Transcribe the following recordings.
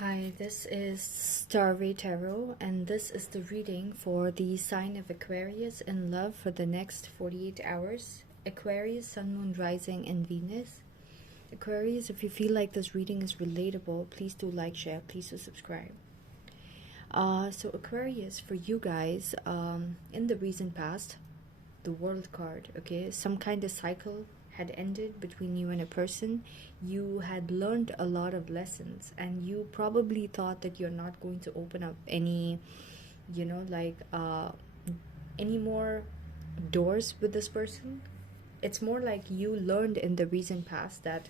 Hi, this is Starry Tarot, and this is the reading for the sign of Aquarius in love for the next 48 hours. Aquarius, Sun, Moon, Rising, and Venus. Aquarius, if you feel like this reading is relatable, please do like, share, please do subscribe. So Aquarius, for you guys, in the recent past, the World card, okay, some kind of cycle had ended between you and a person. You had learned a lot of lessons, and you probably thought that you're not going to open up any, any more doors with this person. It's more like you learned in the recent past that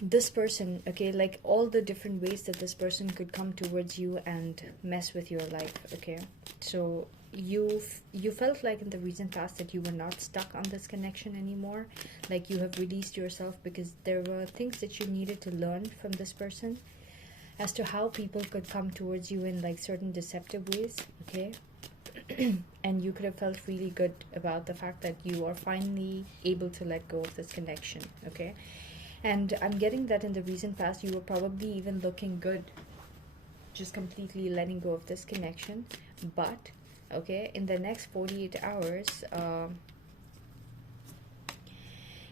this person, okay, like all the different ways that this person could come towards you and mess with your life, okay. So you felt like in the recent past that you were not stuck on this connection anymore, like you have released yourself because there were things that you needed to learn from this person as to how people could come towards you in like certain deceptive ways, okay. And you could have felt really good about the fact that you are finally able to let go of this connection, okay. And I'm getting that in the recent past you were probably even looking good just completely letting go of this connection. But okay, in the next 48 hours,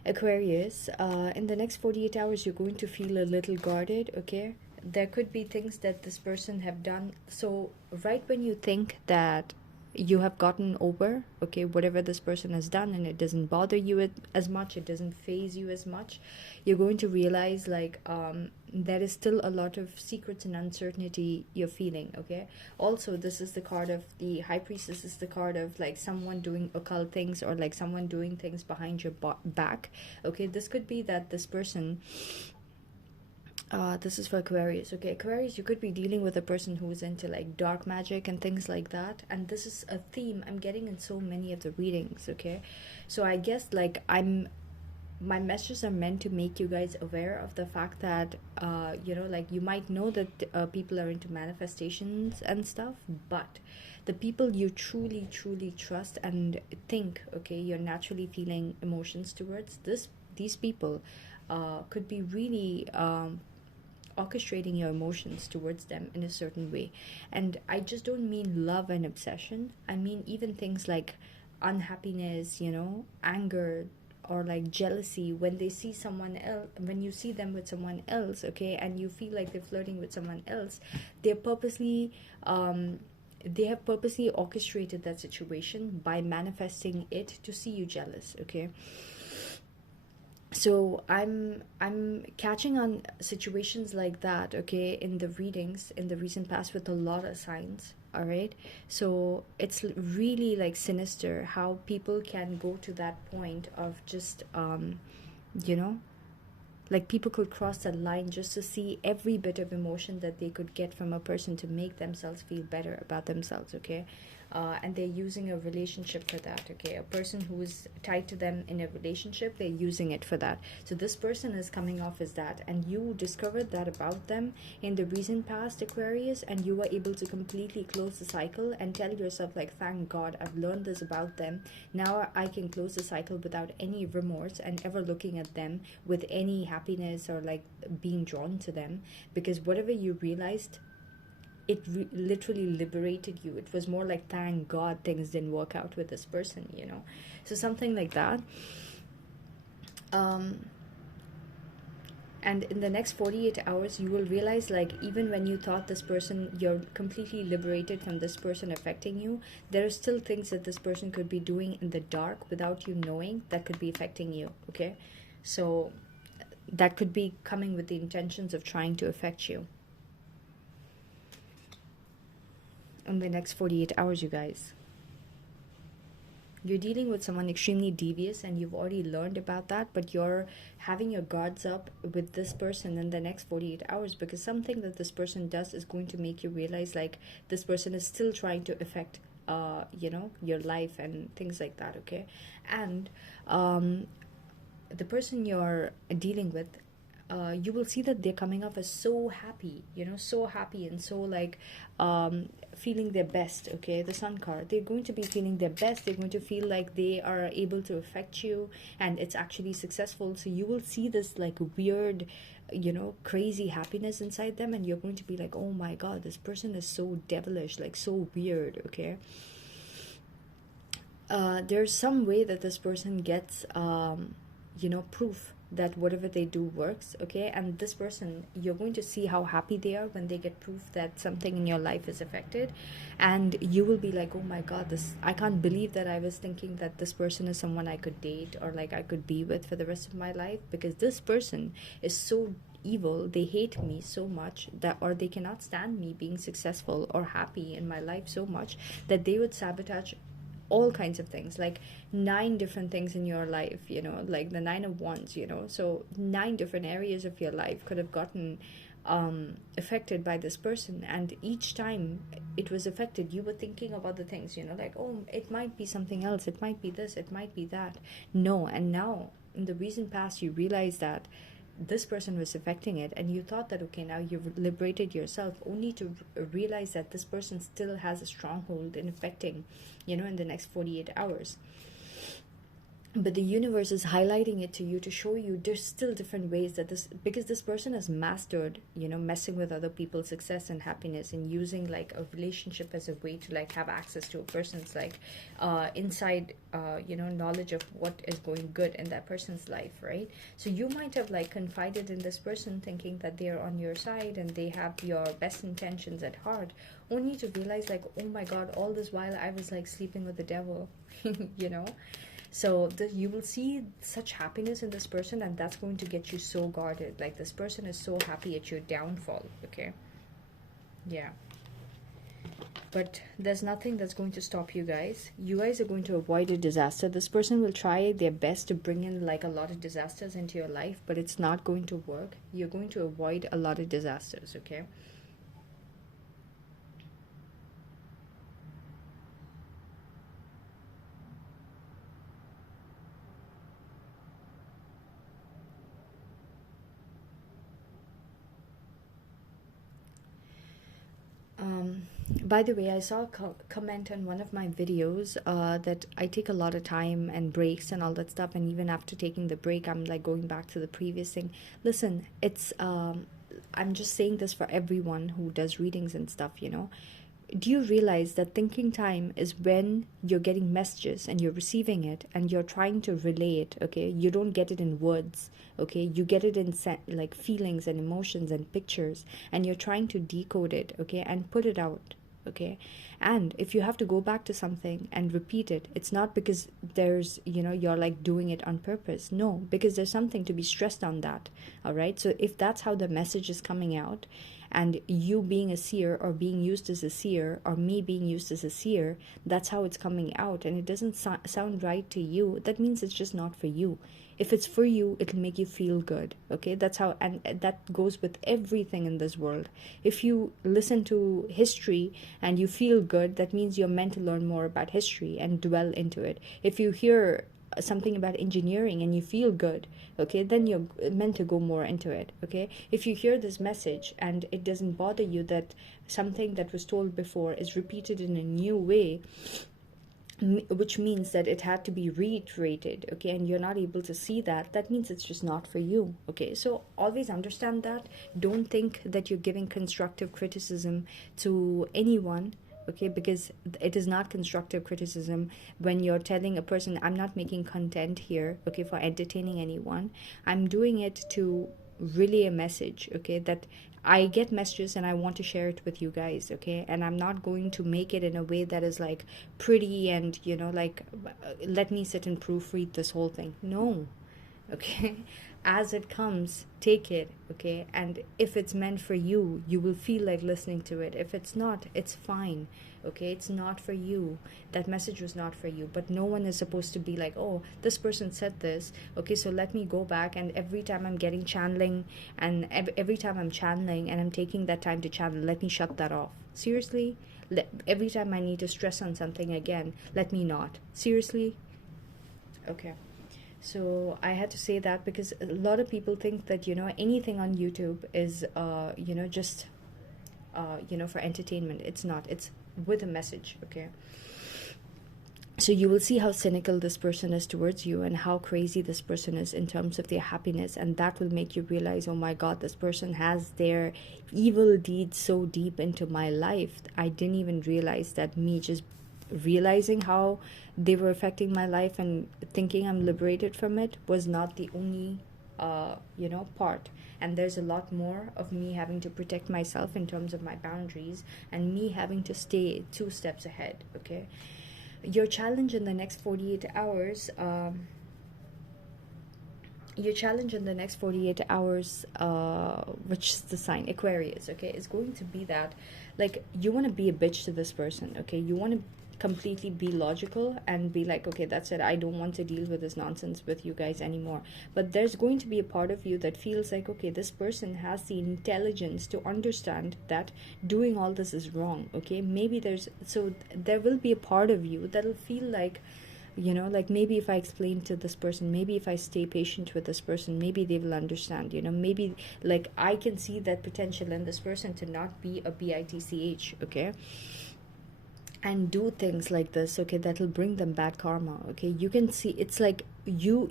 Aquarius, in the next 48 hours you're going to feel a little guarded, okay. There could be things that this person have done. So right when you think that you have gotten over, okay, whatever this person has done, and it doesn't bother you as much, it doesn't phase you as much, you're going to realize like there is still a lot of secrets and uncertainty you're feeling, okay. Also, this is the card of the High Priestess. Is the card of like someone doing occult things, or like someone doing things behind your back, okay. This could be that this person, this is for Aquarius, okay. Aquarius, you could be dealing with a person who is into like dark magic and things like that, and this is a theme I'm getting in so many of the readings, okay. So I guess like my messages are meant to make you guys aware of the fact that like you might know that people are into manifestations and stuff, but the people you truly trust and think, okay, you're naturally feeling emotions towards these people could be really orchestrating your emotions towards them in a certain way. And I just don't mean love and obsession, I mean even things like unhappiness, anger, or like jealousy when they see someone else, when you see them with someone else, okay, and you feel like they're flirting with someone else. They're purposely they have purposely orchestrated that situation by manifesting it to see you jealous, okay. So I'm catching on situations like that, okay, in the readings in the recent past with a lot of signs, all right. So it's really like sinister how people can go to that point of just you know like people could cross that line just to see every bit of emotion that they could get from a person to make themselves feel better about themselves, okay. And they're using a relationship for that, okay. A person who is tied to them in a relationship, they're using it for that. So this person is coming off as that, and you discovered that about them in the recent past, Aquarius, and you were able to completely close the cycle and tell yourself like, thank God I've learned this about them. Now I can close the cycle without any remorse and ever looking at them with any happiness or like being drawn to them, because whatever you realized, it literally liberated you. It was more like, thank God things didn't work out with this person. So something like that. And in the next 48 hours you will realize, like, even when you thought this person, you're completely liberated from this person affecting you, there are still things that this person could be doing in the dark without you knowing that could be affecting you, okay. So that could be coming with the intentions of trying to affect you in the next 48 hours, you guys. You're dealing with someone extremely devious, and you've already learned about that, but you're having your guards up with this person in the next 48 hours, because something that this person does is going to make you realize, like, this person is still trying to affect your life and things like that, okay. And the person you're dealing with, you will see that they're coming off as so happy, so happy and so like feeling their best. Okay, the sun card, they're going to be feeling their best. They're going to feel like they are able to affect you, and it's actually successful. So you will see this like weird, crazy happiness inside them, and you're going to be like, oh my god, this person is so devilish, like so weird. Okay, there's some way that this person gets proof that whatever they do works. Okay, and this person, you're going to see how happy they are when they get proof that something in your life is affected, and you will be like, oh my god, this, I can't believe that I was thinking that this person is someone I could date or like I could be with for the rest of my life, because this person is so evil. They hate me so much that, or they cannot stand me being successful or happy in my life so much that they would sabotage all kinds of things, like 9 different things in your life, like the 9 of wands, so 9 different areas of your life could have gotten affected by this person, and each time it was affected, you were thinking about the things, like, oh, it might be something else, it might be this, it might be that. No, and now in the recent past you realize that this person was affecting it, and you thought that, okay, now you've liberated yourself, only to realize that this person still has a stronghold in affecting, in the next 48 hours. But the universe is highlighting it to you to show you there's still different ways that this, because this person has mastered, messing with other people's success and happiness, and using like a relationship as a way to like have access to a person's like inside knowledge of what is going good in that person's life, right? So you might have like confided in this person thinking that they're on your side and they have your best intentions at heart, only to realize like, oh my god, all this while I was like sleeping with the devil. So you will see such happiness in this person, and that's going to get you so guarded. Like, this person is so happy at your downfall. Okay, yeah, but there's nothing that's going to stop you guys. You guys are going to avoid a disaster. This person will try their best to bring in like a lot of disasters into your life, but it's not going to work. You're going to avoid a lot of disasters. Okay. By the way, I saw a comment on one of my videos that I take a lot of time and breaks and all that stuff, and even after taking the break, I'm like going back to the previous thing. Listen, it's I'm just saying this for everyone who does readings and stuff, Do you realize that thinking time is when you're getting messages and you're receiving it and you're trying to relay it, okay? You don't get it in words, okay? You get it in like feelings and emotions and pictures, and you're trying to decode it, okay? And put it out, okay? And if you have to go back to something and repeat it, it's not because there's, you're like doing it on purpose. No, because there's something to be stressed on that, all right? So if that's how the message is coming out, and you being a seer or being used as a seer, or me being used as a seer, that's how it's coming out, and it doesn't sound right to you, that means it's just not for you. If it's for you, it'll make you feel good, okay? That's how, and that goes with everything in this world. If you listen to history and you feel good, that means you're meant to learn more about history and dwell into it. If you hear something about engineering and you feel good, okay, then you're meant to go more into it, okay? If you hear this message and it doesn't bother you that something that was told before is repeated in a new way, which means that it had to be reiterated, okay, and you're not able to see that, that means it's just not for you, okay? So always understand that. Don't think that you're giving constructive criticism to anyone, okay, because it is not constructive criticism when you're telling a person, I'm not making content here, okay, for entertaining anyone. I'm doing it to relay a message, okay, that I get messages and I want to share it with you guys, okay? And I'm not going to make it in a way that is like pretty and, like, let me sit and proofread this whole thing. No, okay? As it comes, take it, okay? And if it's meant for you, you will feel like listening to it. If it's not, it's fine, okay? It's not for you. That message was not for you. But no one is supposed to be like, oh, this person said this, okay, so let me go back, and every time I'm getting channeling, and every time I'm channeling and I'm taking that time to channel, let me shut that off. Seriously? Every time I need to stress on something again, let me not. Seriously? Okay. So I had to say that because a lot of people think that, anything on YouTube is, just, for entertainment. It's not. It's with a message, okay? So you will see how cynical this person is towards you and how crazy this person is in terms of their happiness, and that will make you realize, oh my god, this person has their evil deeds so deep into my life. I didn't even realize that. Me just realizing how they were affecting my life and thinking I'm liberated from it was not the only part. And there's a lot more of me having to protect myself in terms of my boundaries, and me having to stay 2 steps ahead, okay? Your challenge in the next 48 hours, which is the sign Aquarius, okay, is going to be that, like, you want to be a bitch to this person, okay? You want to completely be logical and be like, okay, that's it, I don't want to deal with this nonsense with you guys anymore. But there's going to be a part of you that feels like, okay, this person has the intelligence to understand that doing all this is wrong, okay? Maybe there will be a part of you that'll feel like, like, maybe if I explain to this person, maybe if I stay patient with this person, maybe they will understand, maybe, like, I can see that potential in this person to not be a bitch, okay, and do things like this, okay, that'll bring them bad karma, okay? You can see, it's like, you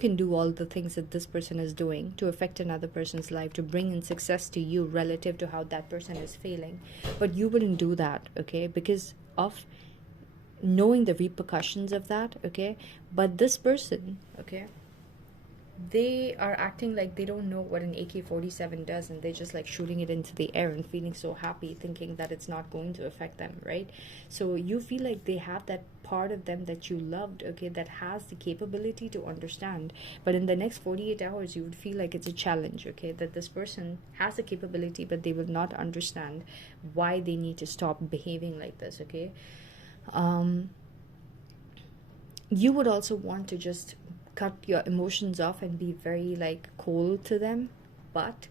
can do all the things that this person is doing to affect another person's life, to bring in success to you relative to how that person is failing, but you wouldn't do that, okay, because of knowing the repercussions of that, okay? But this person, okay, they are acting like they don't know what an AK-47 does, and they're just like shooting it into the air and feeling so happy, thinking that it's not going to affect them, right? So you feel like they have that part of them that you loved, okay, that has the capability to understand. But in the next 48 hours, you would feel like it's a challenge, okay, that this person has the capability, but they will not understand why they need to stop behaving like this, okay? You would also want to just cut your emotions off and be very, like, cold to them, but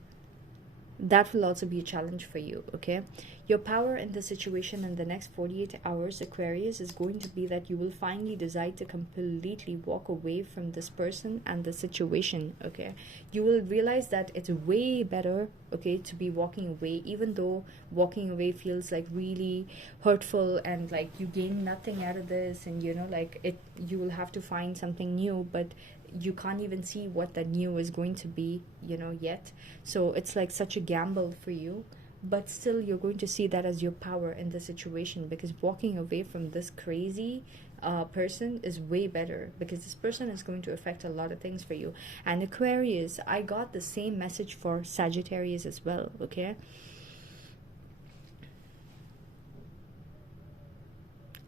that will also be a challenge for you, okay? Your power in the situation in the next 48 hours, Aquarius, is going to be that you will finally decide to completely walk away from this person and the situation, okay? You will realize that it's way better, okay, to be walking away, even though walking away feels like really hurtful and like you gain nothing out of this, and like, you will have to find something new, but you can't even see what that new is going to be, yet. So it's like such a gamble for you, but still you're going to see that as your power in the situation, because walking away from this crazy person is way better, because this person is going to affect a lot of things for you. And Aquarius, I got the same message for Sagittarius as well, okay?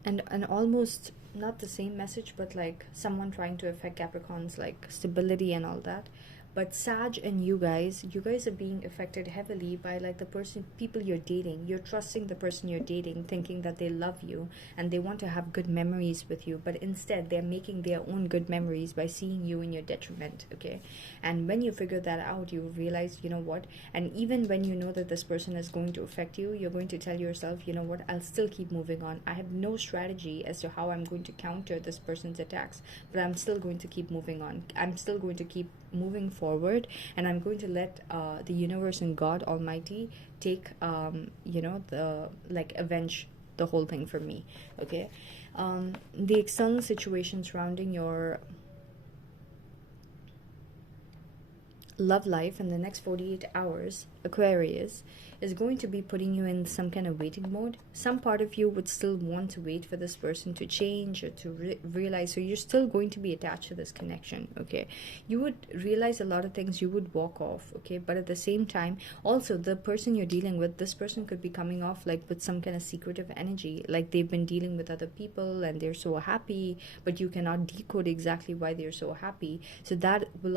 And almost not the same message, but like someone trying to affect Capricorn's like stability and all that. But Sag and you guys are being affected heavily by like the people you're dating. You're trusting the person you're dating, thinking that they love you and they want to have good memories with you, but instead they're making their own good memories by seeing you in your detriment, okay? And when you figure that out, you realize, you know what? And even when you know that this person is going to affect you, you're going to tell yourself, you know what? I'll still keep moving on. I have no strategy as to how I'm going to counter this person's attacks, but I'm still going to keep moving on. I'm still going to keep moving forward, and I'm going to let the universe and God Almighty take the like avenge the whole thing for me, okay? The external situation surrounding your love life in the next 48 hours, Aquarius, is going to be putting you in some kind of waiting mode. Some part of you would still want to wait for this person to change or to realize, so you're still going to be attached to this connection, okay? You would realize a lot of things, you would walk off, okay? But at the same time, also the person you're dealing with, this person could be coming off like with some kind of secretive energy, like they've been dealing with other people and they're so happy, but you cannot decode exactly why they're so happy. So that'll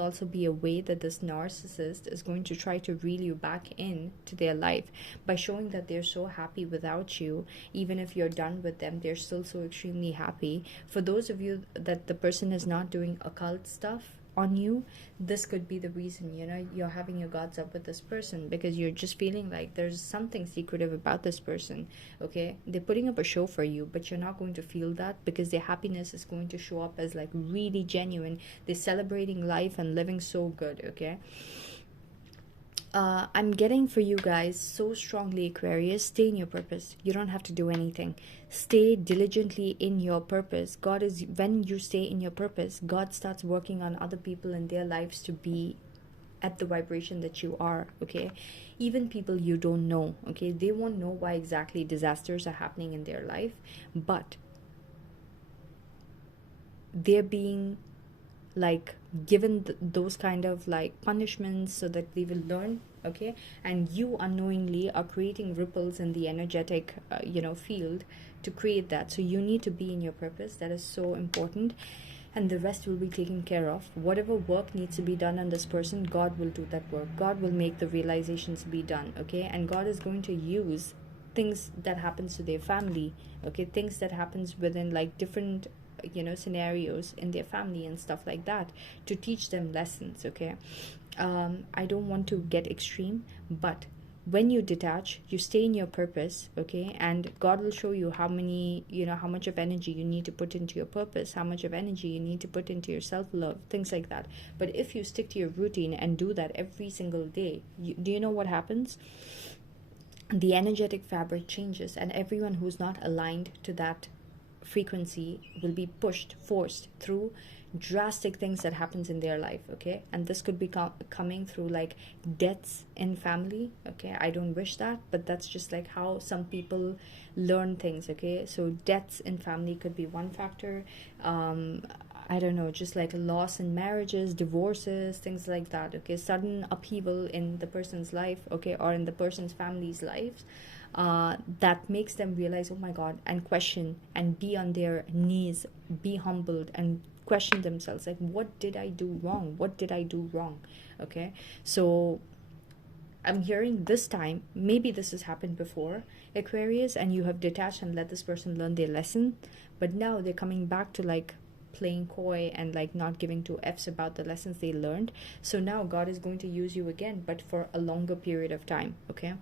also be a way that this narcissist is going to try to reel you back in to their life by showing that they're so happy without you. Even if you're done with them, they're still so extremely happy. For those of you that the person is not doing occult stuff, on you, this could be the reason, you know, you're having your guards up with this person, because you're just feeling like there's something secretive about this person. Okay, they're putting up a show for you, but you're not going to feel that, because their happiness is going to show up as like really genuine. They're celebrating life and living so good. Okay, I'm getting for you guys so strongly, Aquarius, stay in your purpose. You don't have to do anything. Stay diligently in your purpose. God is, when you stay in your purpose, God starts working on other people in their lives to be at the vibration that you are. Okay, even people you don't know, okay, they won't know why exactly disasters are happening in their life, but they're being like given those kind of like punishments so that they will learn. Okay, and you unknowingly are creating ripples in the energetic field to create that. So you need to be in your purpose. That is so important, and the rest will be taken care of. Whatever work needs to be done on this person, God will do that work. God will make the realizations be done. Okay, and God is going to use things that happens to their family, okay, things that happens within like different scenarios in their family and stuff like that, to teach them lessons. Okay, I don't want to get extreme, but when you detach, you stay in your purpose. Okay, and God will show you how much of energy you need to put into your purpose, how much of energy you need to put into your self-love, things like that. But if you stick to your routine and do that every single day, do you know what happens? The energetic fabric changes, and everyone who's not aligned to that frequency will be forced through drastic things that happens in their life. Okay, and this could be coming through like deaths in family. Okay, I don't wish that, but that's just like how some people learn things. Okay, so deaths in family could be one factor. I don't know, just like a loss in marriages, divorces, things like that. Okay, sudden upheaval in the person's life, okay, or in the person's family's lives, that makes them realize, oh my God, and question and be on their knees, be humbled and question themselves, like, what did I do wrong? What did I do wrong? Okay, so I'm hearing this time, maybe this has happened before, Aquarius, and you have detached and let this person learn their lesson, but now they're coming back to like playing coy and like not giving two F's about the lessons they learned. So now God is going to use you again, but for a longer period of time. Okay,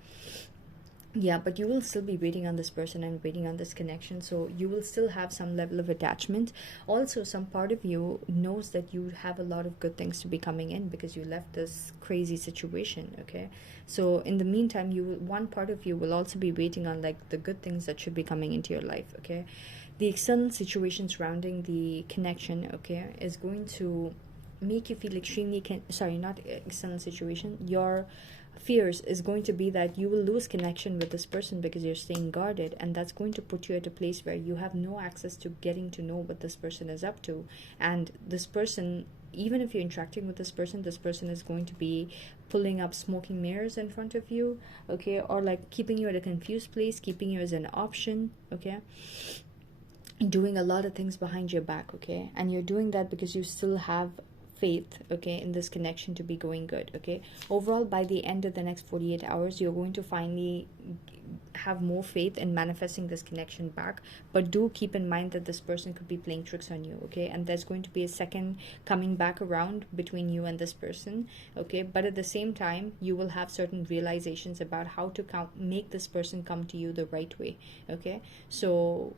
yeah, but you will still be waiting on this person and waiting on this connection, so you will still have some level of attachment. Also, some part of you knows that you have a lot of good things to be coming in because you left this crazy situation. Okay, so in the meantime, one part of you will also be waiting on like the good things that should be coming into your life. Okay, the external situation surrounding the connection, okay, is going to make you feel extremely sorry, not external situation, your fears is going to be that you will lose connection with this person because you're staying guarded, and that's going to put you at a place where you have no access to getting to know what this person is up to. And this person, even if you're interacting with this person is going to be pulling up smoking mirrors in front of you. Okay, or like keeping you at a confused place, keeping you as an option. Okay, doing a lot of things behind your back. Okay, and you're doing that because you still have faith, okay, in this connection to be going good. Okay, overall, by the end of the next 48 hours, you're going to finally have more faith in manifesting this connection back. But do keep in mind that this person could be playing tricks on you. Okay, and there's going to be a second coming back around between you and this person. Okay, but at the same time, you will have certain realizations about how to make this person come to you the right way. Okay, so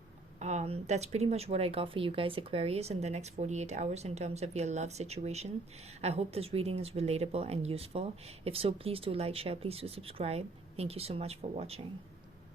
that's pretty much what I got for you guys, Aquarius, in the next 48 hours in terms of your love situation. I hope this reading is relatable and useful. If so, please do like, share, please do subscribe. Thank you so much for watching.